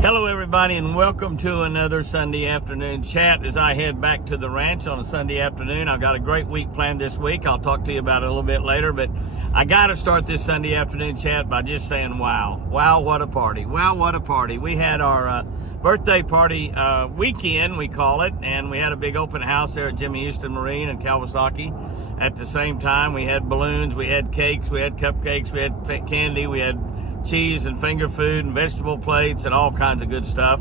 Hello everybody, and welcome to another Sunday afternoon chat as I head back to the ranch on a Sunday afternoon. I've got a great week planned this week. I'll talk to you about it a little bit later, but I got to start this Sunday afternoon chat by just saying wow. Wow, what a party. Wow, what a party. We had our birthday party weekend, we call it, and we had a big open house there at Jimmy Houston Marine in Kawasaki. At the same time, we had balloons, we had cakes, we had cupcakes, we had candy, we had cheese and finger food and vegetable plates and all kinds of good stuff.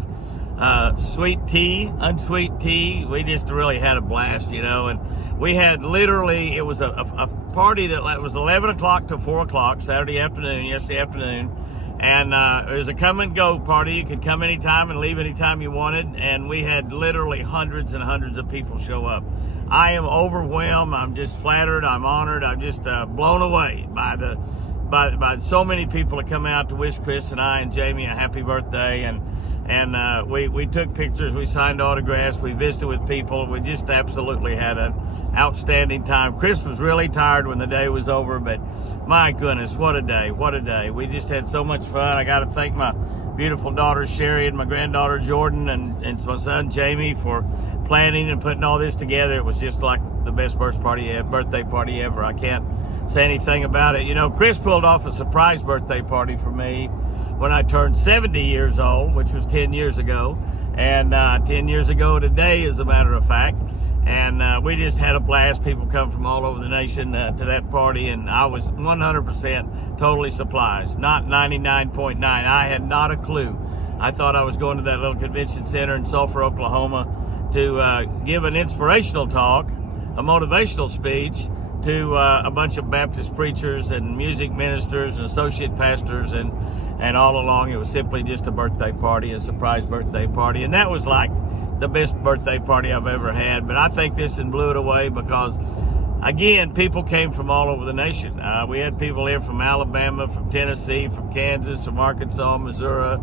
Sweet tea, unsweet tea. We just really had a blast, you know. And we had literally, it was a party that was 11 o'clock to 4 o'clock yesterday afternoon. And it was a come and go party. You could come anytime and leave anytime you wanted. And we had literally hundreds and hundreds of people show up. I am overwhelmed. I'm just flattered. I'm honored. I'm just blown away by so many people that come out to wish Chris and I and Jamie a happy birthday, and we took pictures, we signed autographs, we visited with people. We just absolutely had an outstanding time. Chris was really tired when the day was over, but my goodness, what a day, what a day. We just had so much fun. I got to thank my beautiful daughter Sherry and my granddaughter Jordyn and my son Jamie for planning and putting all this together. It was just like the best birthday party ever. I can't say anything about it. You know, Chris pulled off a surprise birthday party for me when I turned 70 years old, which was 10 years ago. And 10 years ago today, as a matter of fact. And we just had a blast. People come from all over the nation to that party. And I was 100% totally surprised, not 99.9. I had not a clue. I thought I was going to that little convention center in Sulphur, Oklahoma to give an inspirational talk, a motivational speech, to a bunch of Baptist preachers and music ministers and associate pastors, and all along it was simply just a birthday party, a surprise birthday party. And that was like the best birthday party I've ever had. But I think this one blew it away because, again, people came from all over the nation. We had people here from Alabama, from Tennessee, from Kansas, from Arkansas, Missouri,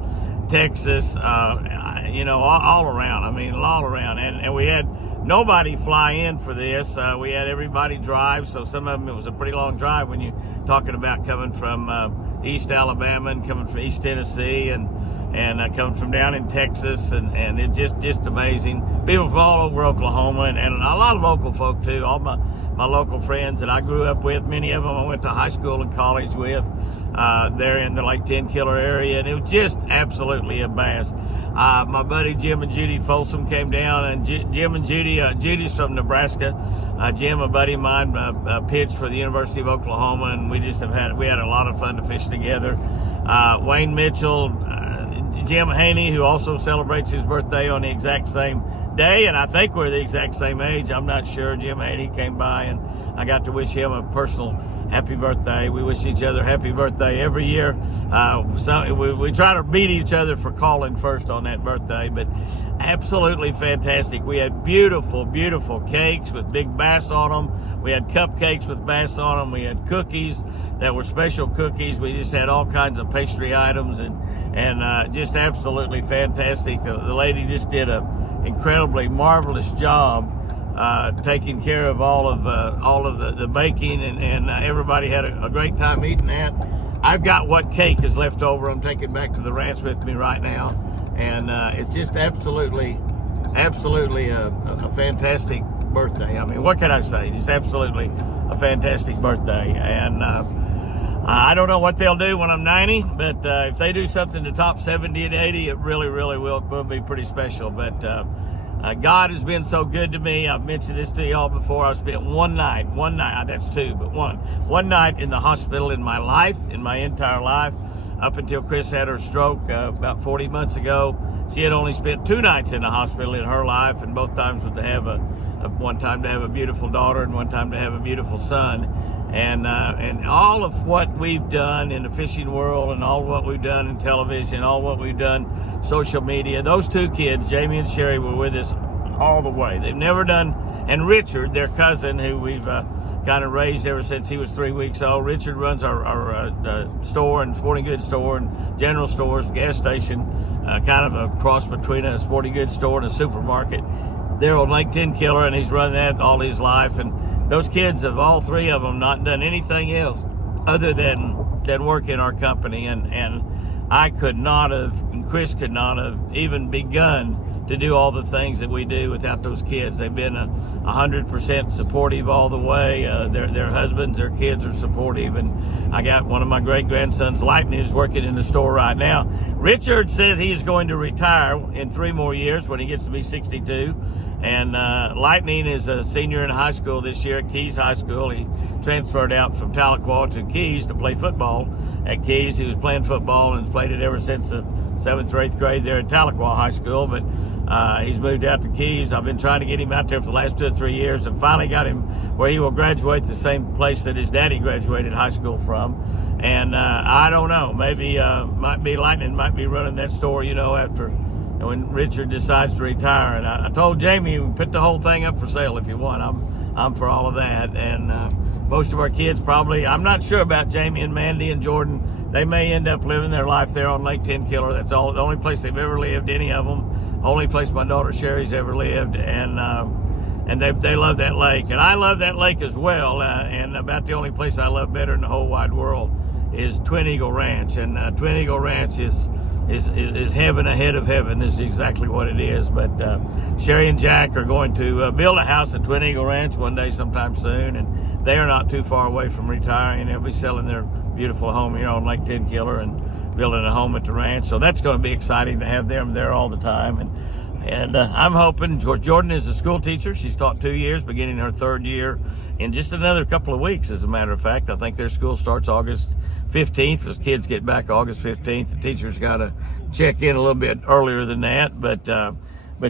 Texas, you know, all around. I mean, all around. And we had nobody fly in for this. We had everybody drive, so some of them, it was a pretty long drive when you're talking about coming from East Alabama and coming from East Tennessee and coming from down in Texas, and it just amazing. People from all over Oklahoma and a lot of local folk too. All my local friends that I grew up with, many of them I went to high school and college with. They're in the Lake 10 Killer area, and it was just absolutely a blast. My buddy Jim and Judy Folsom came down, and Jim and Judy, Judy's from Nebraska. Jim, a buddy of mine, pitched for the University of Oklahoma, and we had a lot of fun to fish together. Wayne Mitchell, Jim Haney, who also celebrates his birthday on the exact same day, and I think we're the exact same age. I'm not sure. Jim Haney came by, and I got to wish him a personal happy birthday. We wish each other happy birthday every year. We try to beat each other for calling first on that birthday, but absolutely fantastic. We had beautiful, beautiful cakes with big bass on them. We had cupcakes with bass on them. We had cookies that were special cookies. We just had all kinds of pastry items and just absolutely fantastic. The lady just did an incredibly marvelous job taking care of all of the baking, and everybody had a great time eating that. I've got what cake is left over. I'm taking back to the ranch with me right now, and it's just absolutely a fantastic birthday. I mean, what can I say? Just absolutely a fantastic birthday, and I don't know what they'll do when I'm 90, but if they do something to top 70 and 80, it really will be pretty special. But God has been so good to me. I've mentioned this to y'all before. I spent one night, that's two, but one night in the hospital in my life, in my entire life, up until Chris had her stroke about 40 months ago. She had only spent 2 nights in the hospital in her life, and both times was to have one time to have a beautiful daughter and one time to have a beautiful son. And all of what we've done in the fishing world, and all what we've done in television, all what we've done social media, those 2 kids, Jamie and Sherry, were with us all the way. They've never done, and Richard, their cousin, who we've kind of raised ever since he was 3 weeks old. Richard runs our store and sporting goods store and general stores, gas station, kind of a cross between a sporting goods store and a supermarket. They're on Lake 10 Killer, and he's run that all his life. And those kids have, all 3 of them, not done anything else other than work in our company. And I could not have and Chris could not have even begun to do all the things that we do without those kids. They've been 100% supportive all the way. Their husbands, their kids are supportive, and I got one of my great-grandsons, Lightning, who's working in the store right now. Richard said he's going to retire in 3 more years when he gets to be 62, and Lightning is a senior in high school this year at Keys High School. He transferred out from Tahlequah to Keys to play football at Keys. He was playing football and has played it ever since the 7th or 8th grade there at Tahlequah High School, but he's moved out to Keys. I've been trying to get him out there for the last 2 or 3 years, and finally got him where he will graduate the same place that his daddy graduated high school from. And I don't know, maybe might be Lightning might be running that store, after when Richard decides to retire. And I told Jamie, put the whole thing up for sale if you want. I'm for all of that. And most of our kids probably, I'm not sure about Jamie and Mandy and Jordyn. They may end up living their life there on Lake Tenkiller. That's the only place they've ever lived, any of them. Only place my daughter Sherry's ever lived, and they love that lake, and I love that lake as well. And about the only place I love better in the whole wide world is Twin Eagle Ranch, and Twin Eagle Ranch is heaven ahead of heaven. This is exactly what it is. But Sherry and Jack are going to build a house at Twin Eagle Ranch one day sometime soon, and they are not too far away from retiring. They'll be selling their beautiful home here on Lake Tenkiller and building a home at the ranch. So that's going to be exciting to have them there all the time. And I'm hoping, Jordyn is a school teacher. She's taught 2 years, beginning her 3rd year in just another couple of weeks, as a matter of fact. I think their school starts August 15th. As kids get back August 15th, the teachers got to check in a little bit earlier than that. But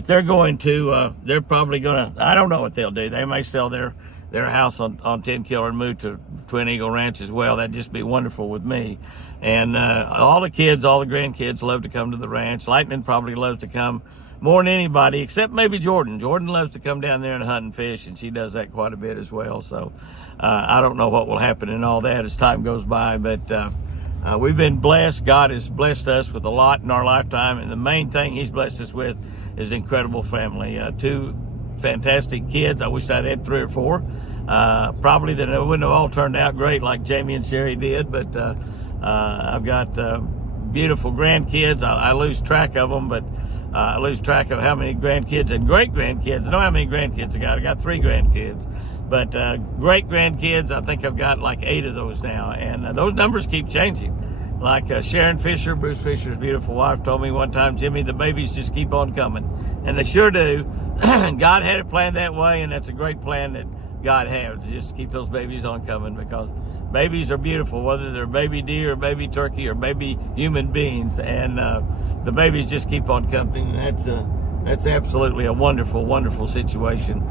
they're going to, they're probably going to, I don't know what they'll do. They may sell their house on Tenkiller and move to Twin Eagle Ranch as well. That'd just be wonderful with me. And all the kids, all the grandkids love to come to the ranch. Lightning probably loves to come more than anybody, except maybe Jordyn. Jordyn loves to come down there and hunt and fish, and she does that quite a bit as well. So I don't know what will happen in all that as time goes by, but we've been blessed. God has blessed us with a lot in our lifetime, and the main thing he's blessed us with is an incredible family. 2 fantastic kids. I wish I'd had 3 or 4. Probably that it wouldn't have all turned out great like Jamie and Sherry did, but I've got beautiful grandkids. I lose track of them, but I lose track of how many grandkids and great-grandkids. I know how many grandkids I got. I got 3 grandkids. But great-grandkids, I think I've got like 8 of those now. And those numbers keep changing. Like Sharon Fisher, Bruce Fisher's beautiful wife, told me one time, Jimmy, the babies just keep on coming. And they sure do. God had it planned that way, and that's a great plan that God has, just to keep those babies on coming, because babies are beautiful, whether they're baby deer or baby turkey or baby human beings, and the babies just keep on coming. That's absolutely a wonderful, wonderful situation.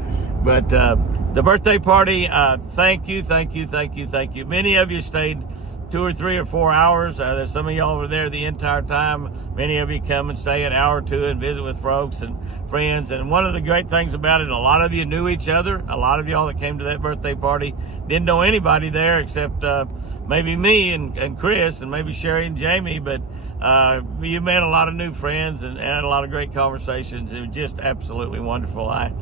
But the birthday party, thank you. Many of you stayed 2 or 3 or 4 hours. There's some of y'all were there the entire time. Many of you come and stay an hour or 2 and visit with folks and friends. And one of the great things about it, a lot of you knew each other. A lot of y'all that came to that birthday party didn't know anybody there except maybe me and Chris and maybe Sherry and Jamie. But you met a lot of new friends and had a lot of great conversations. It was just absolutely wonderful. I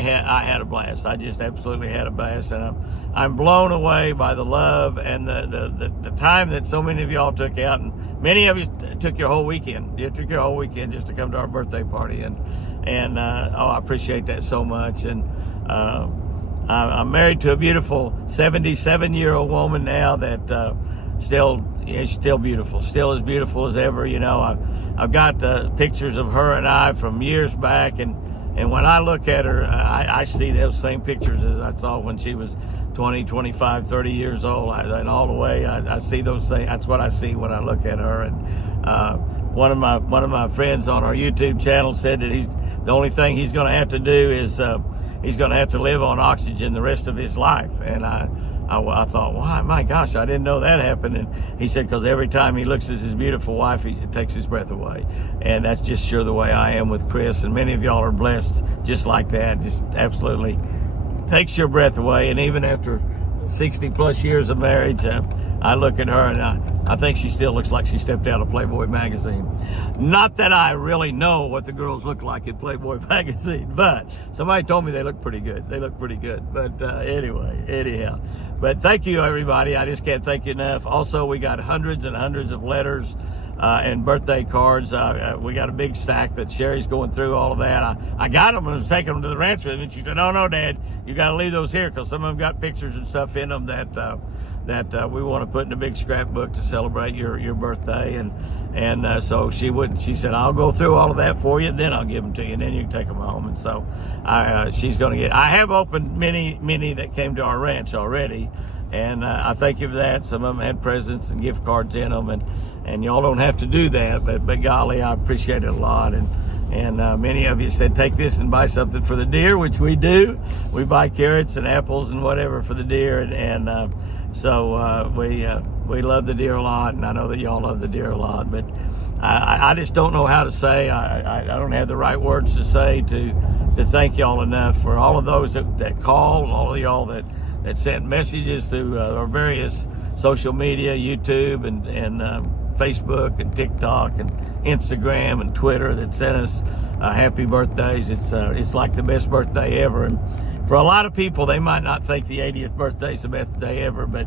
had a blast. I just absolutely had a blast, and I'm blown away by the love and the time that so many of y'all took out, and many of you took your whole weekend. You took your whole weekend just to come to our birthday party, and I appreciate that so much. And I'm married to a beautiful 77-year-old woman now that she's still beautiful, still as beautiful as ever. I've got pictures of her and I from years back, and when I look at her, I see those same pictures as I saw when she was 20, 25, 30 years old. And all the way, I see those things. That's what I see when I look at her. And one of my friends on our YouTube channel said that the only thing he's going to have to do is he's going to have to live on oxygen the rest of his life. And I thought, wow, my gosh, I didn't know that happened. And he said, because every time he looks at his beautiful wife, it takes his breath away. And that's just sure the way I am with Chris. And many of y'all are blessed just like that. Just absolutely takes your breath away. And even after 60 plus years of marriage, I look at her and I think she still looks like she stepped out of Playboy magazine. Not that I really know what the girls look like in Playboy magazine, but somebody told me they look pretty good. They look pretty good. But anyhow. But thank you, everybody. I just can't thank you enough. Also, we got hundreds and hundreds of letters and birthday cards. We got a big stack that Sherry's going through all of that. I got them and was taking them to the ranch with me, and she said, "Oh no, Dad, you got to leave those here because some of them got pictures and stuff in them that we want to put in a big scrapbook to celebrate your birthday." And so she said, "I'll go through all of that for you, then I'll give them to you, and then you can take them home." And so she's going to get. I have opened many that came to our ranch already, and I thank you for that. Some of them had presents and gift cards in them, and y'all don't have to do that, but golly, I appreciate it a lot. And many of you said, take this and buy something for the deer, which we do. We buy carrots and apples and whatever for the deer, so we love the deer a lot, and I know that y'all love the deer a lot. But I just don't know how to say. I don't have the right words to say to thank y'all enough for all of those that called, all of y'all that sent messages through our various social media, YouTube and Facebook and TikTok and Instagram and Twitter, that sent us happy birthdays. It's like the best birthday ever. And for a lot of people, they might not think the 80th birthday is the best day ever, but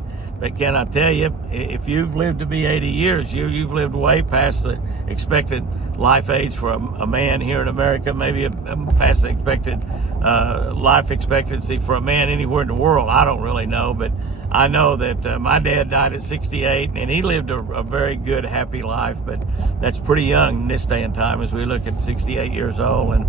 can I tell you, if you've lived to be 80 years, you've lived way past the expected life age for a man here in America, maybe past the expected life expectancy for a man anywhere in the world. I don't really know, but I know that my dad died at 68, and he lived a very good, happy life, but that's pretty young in this day and time as we look at 68 years old.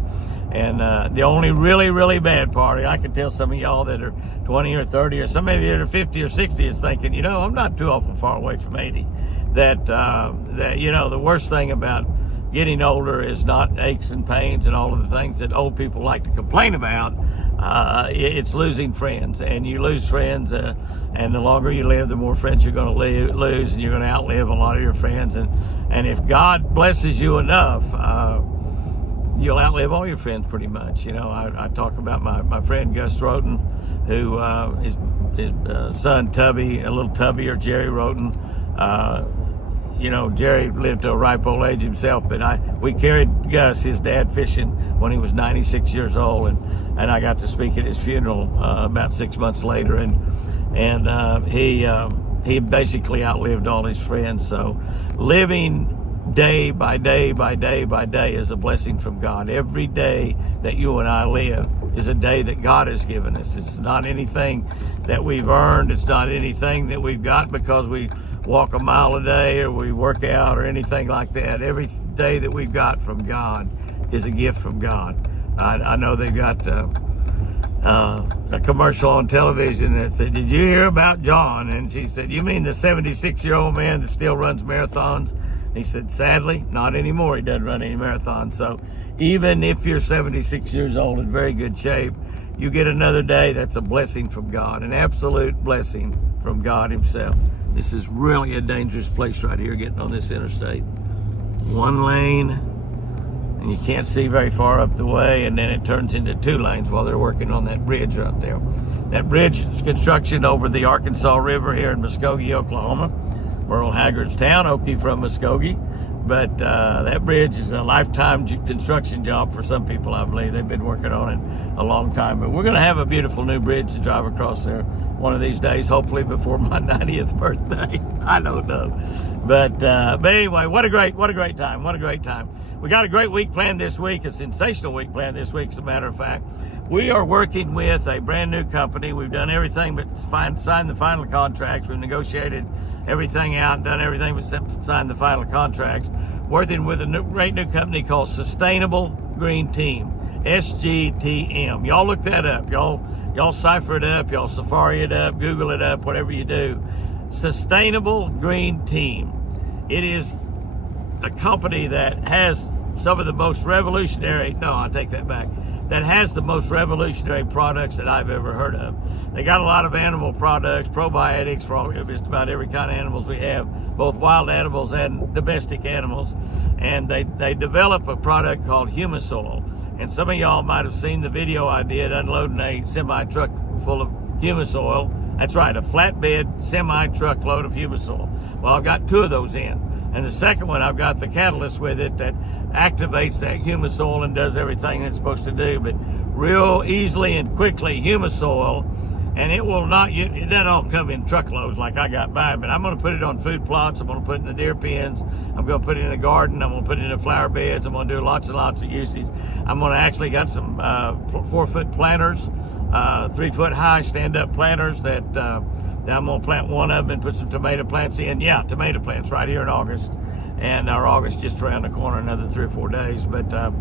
And the only really, really bad part, I can tell some of y'all that are 20 or 30, or some of you that are 50 or 60 is thinking, I'm not too awful far away from 80. That the worst thing about getting older is not aches and pains and all of the things that old people like to complain about. It's losing friends, and you lose friends, and the longer you live, the more friends you're going to lose, and you're going to outlive a lot of your friends. And if God blesses you enough, you'll outlive all your friends pretty much. I talk about my friend Gus Roten, who his son Tubby, a little Tubby, or Jerry Roten. Jerry lived to a ripe old age himself, but we carried Gus, his dad, fishing when he was 96 years old, and I got to speak at his funeral about 6 months later, and he basically outlived all his friends. So living day by day by day by day is a blessing from God. Every day that you and I live is a day that God has given us. It's not anything that we've earned. It's not anything that we've got because we walk a mile a day or we work out or anything like that. Every day that we've got from God is a gift from God. I know they've got a commercial on television that said, "Did you hear about John?" And she said, "You mean the 76-year-old man that still runs marathons?" He said, "Sadly, not anymore. He doesn't run any marathons." So even if you're 76 years old in very good shape, you get another day. That's a blessing from God, an absolute blessing from God himself. This is really a dangerous place right here, getting on this interstate. One lane, and you can't see very far up the way, and then it turns into 2 lanes while they're working on that bridge right there. That bridge is construction over the Arkansas River here in Muskogee, Oklahoma. Merle Haggard's town, Okie from Muskogee. But that bridge is a lifetime construction job for some people, I believe. They've been working on it a long time. But we're going to have a beautiful new bridge to drive across there one of these days, hopefully before my 90th birthday. I don't know. But anyway, what a great time. What a great time. We got a great week planned this week, a sensational week planned this week, as a matter of fact. We are working with a brand new company. We've done everything but sign the final contracts. We've negotiated everything out, done everything but sign the final contracts. Working with a great new company called Sustainable Green Team, SGTM. Y'all look that up. Y'all cipher it up. Y'all Safari it up. Google it up. Whatever you do. Sustainable Green Team. It is a company that has some of the most revolutionary. No, I take that back. That has the most revolutionary products that I've ever heard of. They got a lot of animal products, probiotics for just about every kind of animals we have, both wild animals and domestic animals. And they develop a product called humus oil. And some of y'all might have seen the video I did unloading a semi-truck full of humus oil. That's right, a flatbed semi-truck load of humus oil. Well, I've got 2 of those in. And the second one, I've got the catalyst with it that activates that humus oil and does everything it's supposed to do. But real easily and quickly, humus oil, and it doesn't all come in truckloads like I got mine, but I'm going to put it on food plots. I'm going to put it in the deer pens. I'm going to put it in the garden. I'm going to put it in the flower beds. I'm going to do lots and lots of usage. I'm going to actually got some 4-foot planters, 3-foot high stand-up planters that I'm going to plant one of them and put some tomato plants in. Yeah, tomato plants right here in August. And our August just around the corner, another 3 or 4 days. But I'm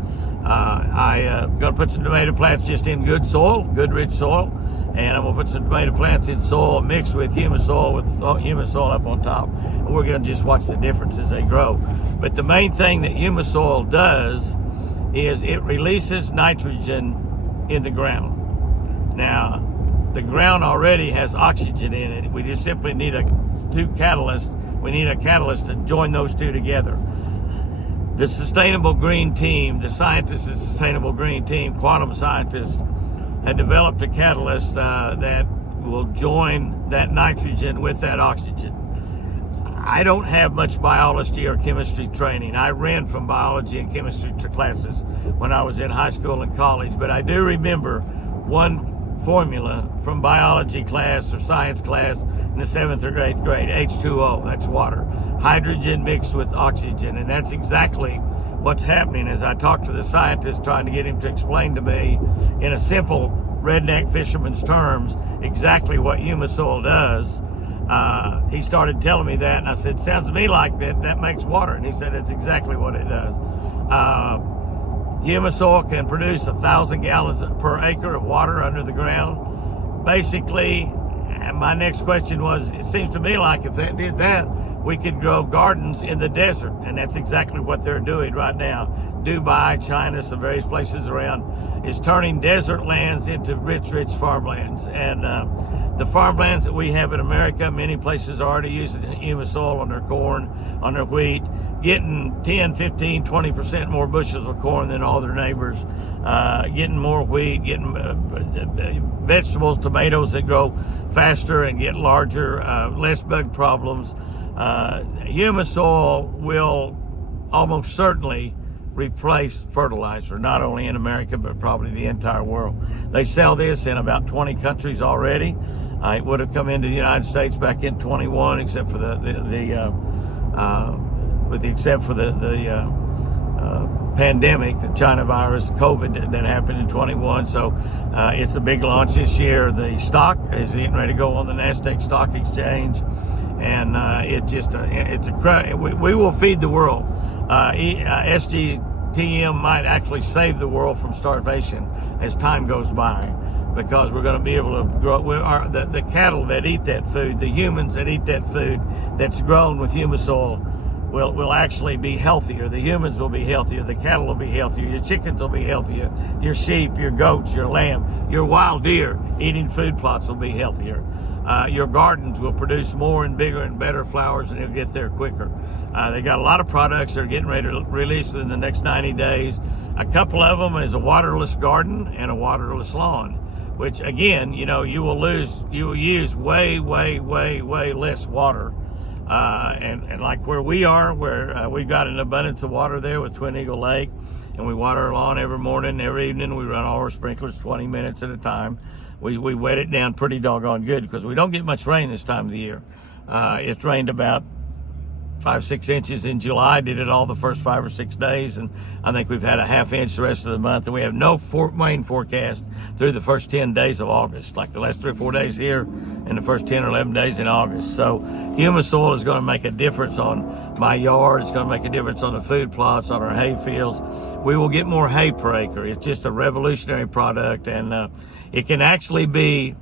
going to put some tomato plants just in good soil, good rich soil. And I'm going to put some tomato plants in soil mixed with humus soil, with humus soil up on top. And we're going to just watch the difference as they grow. But the main thing that humus soil does is it releases nitrogen in the ground. Now, the ground already has oxygen in it. We just simply need two catalysts. We need a catalyst to join those two together. The Sustainable Green team, the scientists of the Sustainable Green team, quantum scientists, had developed a catalyst that will join that nitrogen with that oxygen. I don't have much biology or chemistry training. I ran from biology and chemistry classes when I was in high school and college, but I do remember one formula from biology class or science class in the 7th or 8th grade, H2O, that's water. Hydrogen mixed with oxygen, and that's exactly what's happening. As I talked to the scientist trying to get him to explain to me in a simple redneck fisherman's terms exactly what humus soil does, he started telling me that, and I said, sounds to me like that makes water. And he said, it's exactly what it does. Humus soil can produce 1,000 gallons per acre of water under the ground. Basically, my next question was, it seems to me like if that did that, we could grow gardens in the desert, and that's exactly what they're doing right now. Dubai, China, some various places around is turning desert lands into rich farmlands. And the farmlands that we have in America, many places are already using humus soil on their corn, on their wheat, getting 10, 15, 20% more bushels of corn than all their neighbors, getting more wheat, getting vegetables, tomatoes that grow faster and get larger, less bug problems. Humus soil will almost certainly replace fertilizer, not only in America, but probably the entire world. They sell this in about 20 countries already. It would have come into the United States back in 21, except for the pandemic, the China virus, COVID that happened in 21. So it's a big launch this year. The stock is getting ready to go on the NASDAQ stock exchange. And we will feed the world. SGTM might actually save the world from starvation as time goes by, because we're going to be able to grow. The cattle that eat that food, the humans that eat that food that's grown with humus soil, will actually be healthier. The humans will be healthier. The cattle will be healthier. Your chickens will be healthier. Your sheep, your goats, your lamb, your wild deer eating food plots will be healthier. Your gardens will produce more and bigger and better flowers, and they'll get there quicker. They got a lot of products they're getting ready to release within the next 90 days. A couple of them is a waterless garden and a waterless lawn, which again, you will use way less water. And like where we are, where we've got an abundance of water there with Twin Eagle Lake, and we water our lawn every morning, every evening. We run all our sprinklers 20 minutes at a time. We wet it down pretty doggone good because we don't get much rain this time of the year. It's rained about 5-6 inches in July, did it all the first 5 or 6 days, and I think we've had a half inch the rest of the month, and we have no rain forecast through the first 10 days of August, like the last 3 or 4 days here and the first 10 or 11 days in August. So humus soil is going to make a difference on my yard. It's going to make a difference on the food plots, on our hay fields. We will get more hay per acre. It's just a revolutionary product, and it can actually be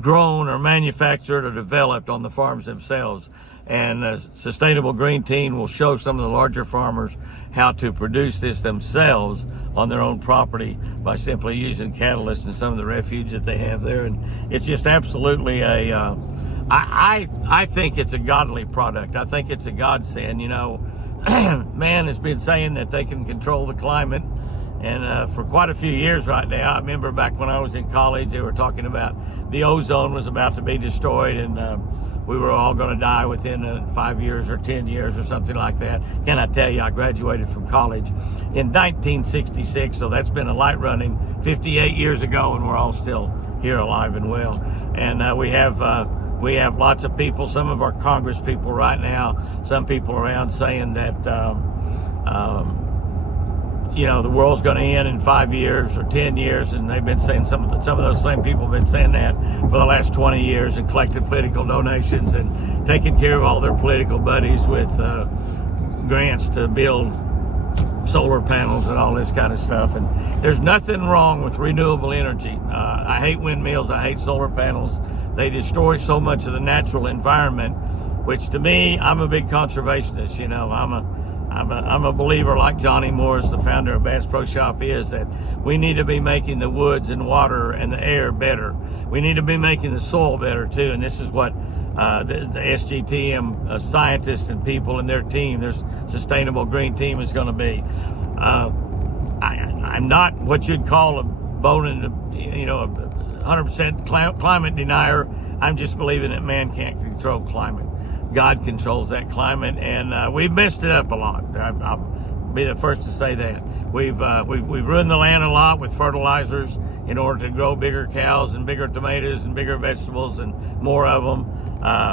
grown or manufactured or developed on the farms themselves. And the Sustainable Green team will show some of the larger farmers how to produce this themselves on their own property by simply using catalysts and some of the refuge that they have there. And it's just absolutely I think it's a godly product. I think it's a godsend. Man has been saying that they can control the climate, and for quite a few years right now. I remember back when I was in college, they were talking about the ozone was about to be destroyed, and we were all going to die within 5 years or 10 years or something like that. Can I tell you, I graduated from college in 1966, so that's been a light running 58 years ago, and we're all still here alive and well. And we have We have lots of people, some of our Congress people right now, some people around saying that, the world's going to end in 5 years or 10 years, and they've been saying some of those same people have been saying that for the last 20 years and collected political donations and taking care of all their political buddies with grants to build solar panels and all this kind of stuff. And there's nothing wrong with renewable energy. I hate windmills. I hate solar panels. They destroy so much of the natural environment, which to me, I'm a big conservationist. I'm a believer, like Johnny Morris, the founder of Bass Pro Shop, is that we need to be making the woods and water and the air better. We need to be making the soil better too. And this is what the SGTM scientists and people and their team, their sustainable green team, is going to be. I'm not what you'd call a 100% climate denier. I'm just believing that man can't control climate. God controls that climate, and we've messed it up a lot. I'll be the first to say that. We've ruined the land a lot with fertilizers in order to grow bigger cows and bigger tomatoes and bigger vegetables and more of them.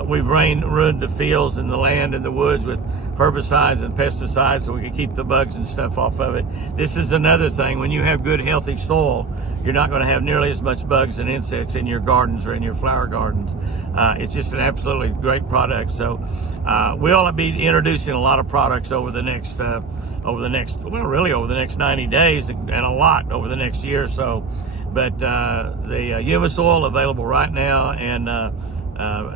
We've ruined the fields and the land and the woods with herbicides and pesticides so we can keep the bugs and stuff off of it. This is another thing. When you have good, healthy soil, you're not going to have nearly as much bugs and insects in your gardens or in your flower gardens. It's just an absolutely great product. So we'll be introducing a lot of products over the next 90 days and a lot over the next year or so. But the humus oil available right now, and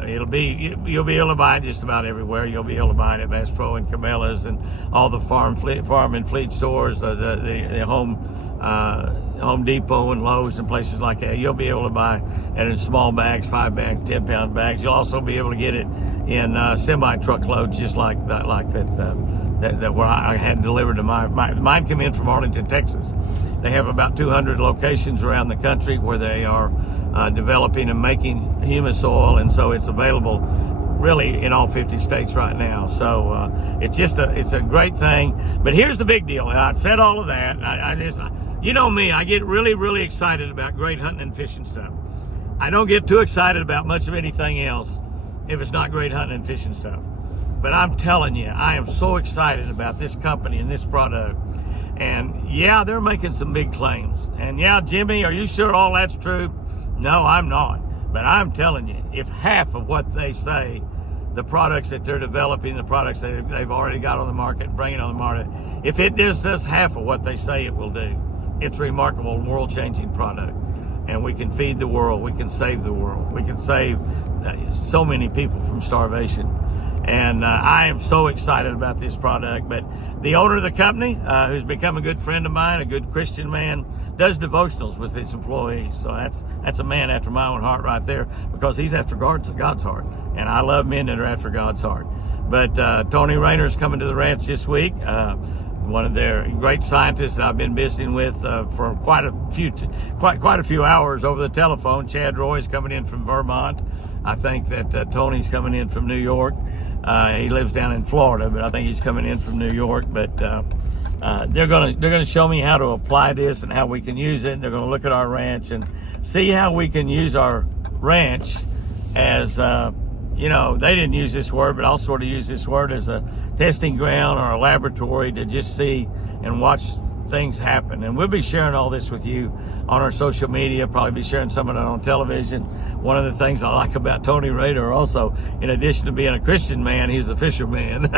you'll be able to buy it just about everywhere. You'll be able to buy it at Bass Pro and Cabela's and all the farm and fleet stores, the Home Depot and Lowe's and places like that. You'll be able to buy it in small bags, 5-bag, 10-pound bags. You'll also be able to get it in semi-truckloads, just like that where I had delivered to mine come in from Arlington, Texas. They have about 200 locations around the country where they are developing and making humus oil, and so it's available really in all 50 states right now. So it's a great thing. But here's the big deal. I said all of that. You know me, I get really, really excited about great hunting and fishing stuff. I don't get too excited about much of anything else if it's not great hunting and fishing stuff. But I'm telling you, I am so excited about this company and this product. And yeah, they're making some big claims. And yeah, Jimmy, are you sure all that's true? No, I'm not. But I'm telling you, if half of what they say, the products that they're developing, the products that they've already got on the market, bringing on the market, if it does half of what they say it will do, it's a remarkable, world-changing product. And we can feed the world. We can save the world. We can save so many people from starvation. And I am so excited about this product. But the owner of the company, who's become a good friend of mine, a good Christian man, does devotionals with his employees. So that's a man after my own heart right there, because he's after God's heart. And I love men that are after God's heart. But Tony Rayner's coming to the ranch this week. One of their great scientists that I've been visiting with for quite a few hours over the telephone. Chad Roy's coming in from Vermont. I think that Tony's coming in from New York. He lives down in Florida, but I think he's coming in from New York. But they're gonna show me how to apply this and how we can use it. And they're gonna look at our ranch and see how we can use our ranch as they didn't use this word, but I'll sort of use this word as a testing ground or a laboratory to just see and watch things happen. And we'll be sharing all this with you on our social media, probably be sharing some of it on television. One of the things I like about Tony Rayner also, in addition to being a Christian man, he's a fisherman.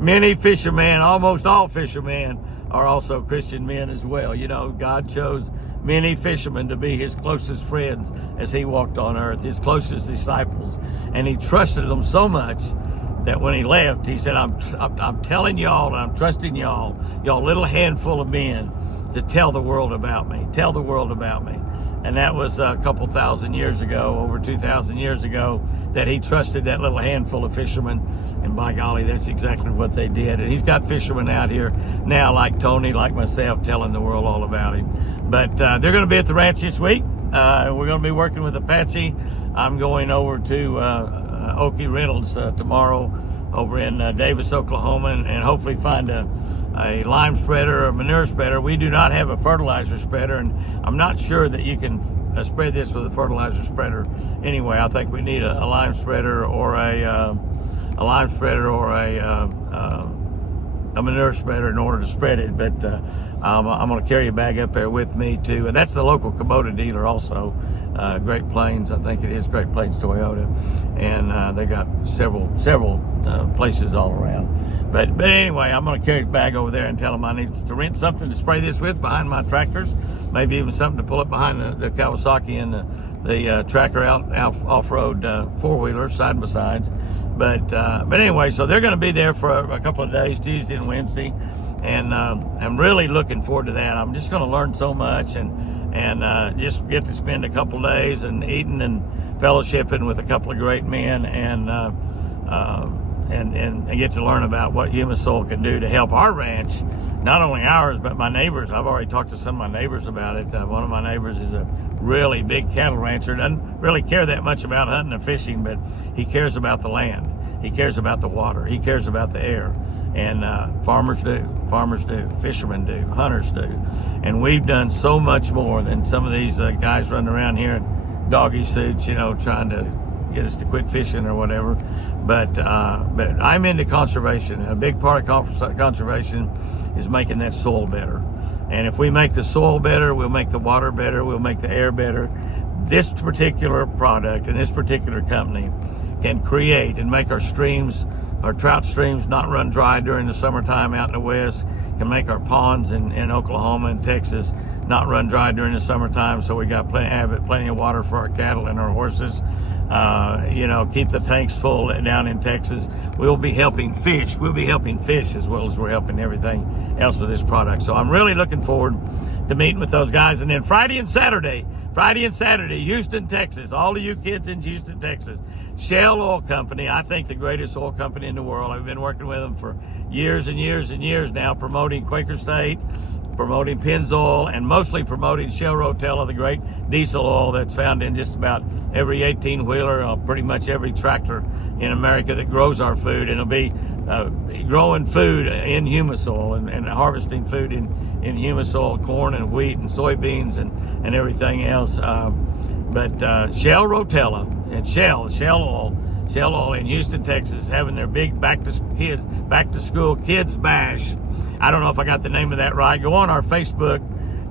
Many fishermen, almost all fishermen, are also Christian men as well. God chose many fishermen to be his closest friends as he walked on earth, his closest disciples. And he trusted them so much that when he left, he said, I'm telling y'all, and I'm trusting y'all little handful of men, to tell the world about me. Tell the world about me. And that was a couple thousand years ago, over 2,000 years ago, that he trusted that little handful of fishermen. And by golly, that's exactly what they did. And he's got fishermen out here now, like Tony, like myself, telling the world all about him. But they're going to be at the ranch this week. We're going to be working with Apache. I'm going over to Okie Reynolds tomorrow over in Davis, Oklahoma, and hopefully find a lime spreader or manure spreader. We do not have a fertilizer spreader, and I'm not sure that you can spread this with a fertilizer spreader. Anyway, I think we need a lime spreader or a manure spreader in order to spread it. But I'm going to carry a bag up there with me too. And that's the local Kubota dealer also, Great Plains. I think it is Great Plains Toyota, and they got several places all around. But anyway, I'm going to carry a bag over there and tell them I need to rent something to spray this with behind my tractors, maybe even something to pull it behind the Kawasaki and the tracker out off-road four-wheelers, side by sides. But anyway, so they're going to be there for a couple of days, Tuesday and Wednesday, and I'm really looking forward to that. I'm just going to learn so much and just get to spend a couple of days and eating and fellowshipping with a couple of great men and get to learn about what humus soil can do to help our ranch, not only ours, but my neighbors. I've already talked to some of my neighbors about it. One of my neighbors is a really big cattle rancher, doesn't really care that much about hunting and fishing, but he cares about the land. He cares about the water. He cares about the air. And farmers do, fishermen do, hunters do. And we've done so much more than some of these guys running around here in doggy suits, trying to get us to quit fishing or whatever. But I'm into conservation. And a big part of conservation is making that soil better. And if we make the soil better, we'll make the water better, we'll make the air better. This particular product and this particular company can create and make our streams, our trout streams, not run dry during the summertime out in the west, can make our ponds in Oklahoma and Texas not run dry during the summertime, so we got plenty of water for our cattle and our horses. Keep the tanks full down in Texas. We'll be helping fish. We'll be helping fish as well as we're helping everything else with this product. So I'm really looking forward to meeting with those guys. And then Friday and Saturday, Houston, Texas. All of you kids in Houston, Texas. Shell Oil Company, I think the greatest oil company in the world. I've been working with them for years and years and years now, promoting Quaker State, promoting Pennzoil, and mostly promoting Shell Rotella, the great diesel oil that's found in just about every 18-wheeler, pretty much every tractor in America that grows our food. And it'll be growing food in humus soil and harvesting food in humus soil, corn and wheat and soybeans and everything else. But Shell Rotella and Shell Oil in Houston, Texas, having their big back to school kids bash. I don't know if I got the name of that right. Go on our Facebook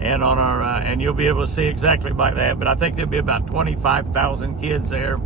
and on our and you'll be able to see exactly like that. But I think there'll be about 25,000 kids there.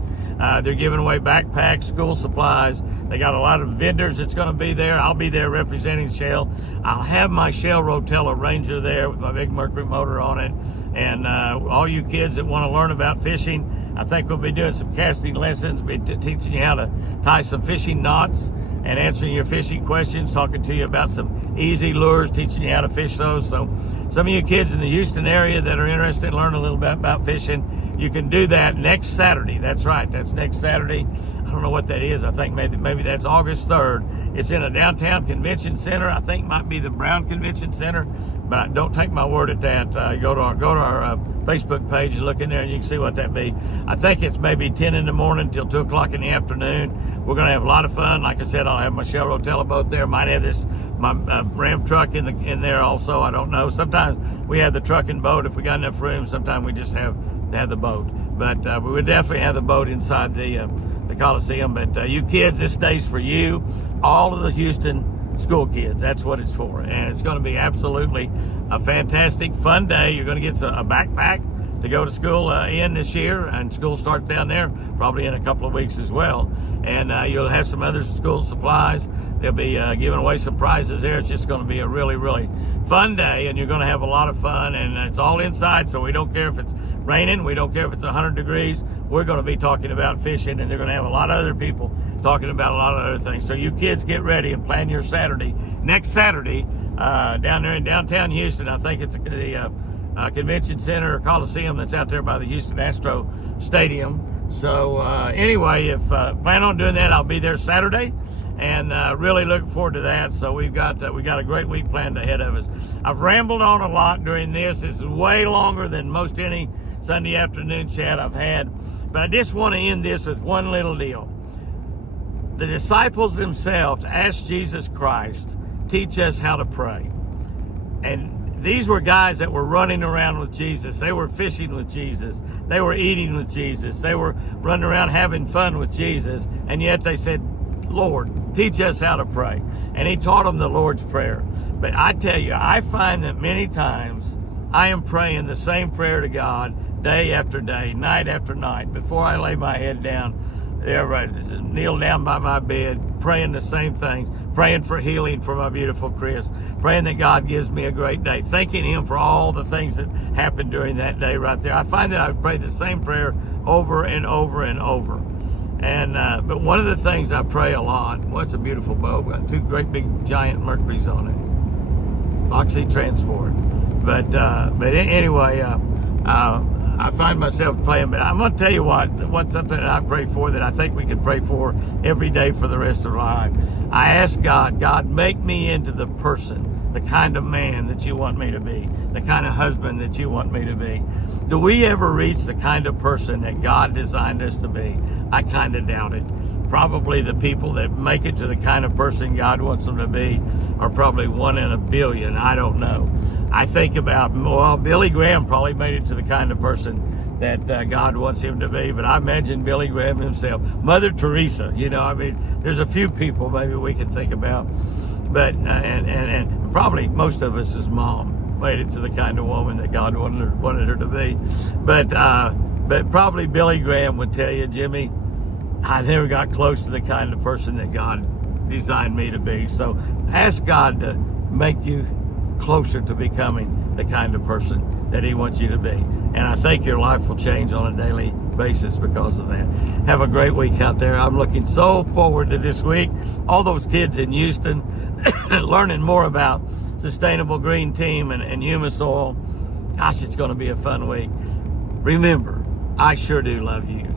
They're giving away backpacks, school supplies. They got a lot of vendors that's going to be there. I'll be there representing Shell. I'll have my Shell Rotella Ranger there with my big Mercury motor on it. And all you kids that want to learn about fishing, I think we'll be doing some casting lessons, teaching you how to tie some fishing knots and answering your fishing questions, talking to you about some easy lures, teaching you how to fish those. So some of you kids in the Houston area that are interested in learning a little bit about fishing, you can do that next Saturday. That's right, that's next Saturday. I don't know what that is. I think maybe that's August 3rd. It's in a downtown convention center. I think might be the Brown Convention Center, but don't take my word at that. Go to our Facebook page and look in there and you can see what that be. I think it's maybe 10 in the morning till 2 o'clock in the afternoon. We're going to have a lot of fun. Like I said, I'll have my Shell Rotella boat there. Might have my Ram truck in there also. I don't know. Sometimes we have the truck and boat if we got enough room. Sometimes we just have the boat. But we would definitely have the boat inside the Coliseum. But you kids, this day's for you. All of the Houston school kids. That's what it's for. And it's going to be absolutely a fantastic, fun day. You're going to get a backpack to go to school in this year, and school starts down there probably in a couple of weeks as well. And you'll have some other school supplies. They'll be giving away some prizes there. It's just going to be a really, really fun day, and you're going to have a lot of fun. And it's all inside, so we don't care if it's raining. We don't care if it's 100 degrees. We're going to be talking about fishing, and they're going to have a lot of other people talking about a lot of other things. So you kids get ready and plan your Saturday. Next Saturday, down there in downtown Houston, I think it's the convention center or Coliseum that's out there by the Houston Astro Stadium. So anyway, if plan on doing that, I'll be there Saturday, and really looking forward to that. So we got a great week planned ahead of us. I've rambled on a lot during this. This is way longer than most any Sunday afternoon chat I've had, but I just want to end this with one little deal. the disciples themselves asked Jesus Christ, teach us how to pray. And these were guys that were running around with Jesus. They were fishing with Jesus. They were eating with Jesus. They were running around having fun with Jesus. And yet they said, Lord, teach us how to pray. And he taught them the Lord's Prayer. But I tell you, I find that many times I am praying the same prayer to God day after day, night after night. Before I lay my head down, kneel down by my bed, praying the same things, praying for healing for my beautiful Chris, praying that God gives me a great day, thanking him for all the things that happened during that day right there. I find that I pray the same prayer over and over and over. And but one of the things I pray a lot, what's a beautiful boat, got two great big giant Mercuries on it, Foxy Transport. But anyway, I find myself praying, but I'm going to tell you what's something that I pray for that I think we can pray for every day for the rest of our life. I ask God, make me into the person, the kind of man that you want me to be, the kind of husband that you want me to be. Do we ever reach the kind of person that God designed us to be? I kind of doubt it. Probably the people that make it to the kind of person God wants them to be are probably 1 in a billion. I don't know. I think about, well, Billy Graham probably made it to the kind of person that God wants him to be, but I imagine Billy Graham himself. Mother Teresa, there's a few people maybe we can think about, but and probably most of us, his mom made it to the kind of woman that God wanted her to be, but probably Billy Graham would tell you, Jimmy, I never got close to the kind of person that God designed me to be. So ask God to make you closer to becoming the kind of person that he wants you to be. And I think your life will change on a daily basis because of that. Have a great week out there. I'm looking so forward to this week. All those kids in Houston learning more about sustainable green team and humus oil. Gosh, it's going to be a fun week. Remember, I sure do love you.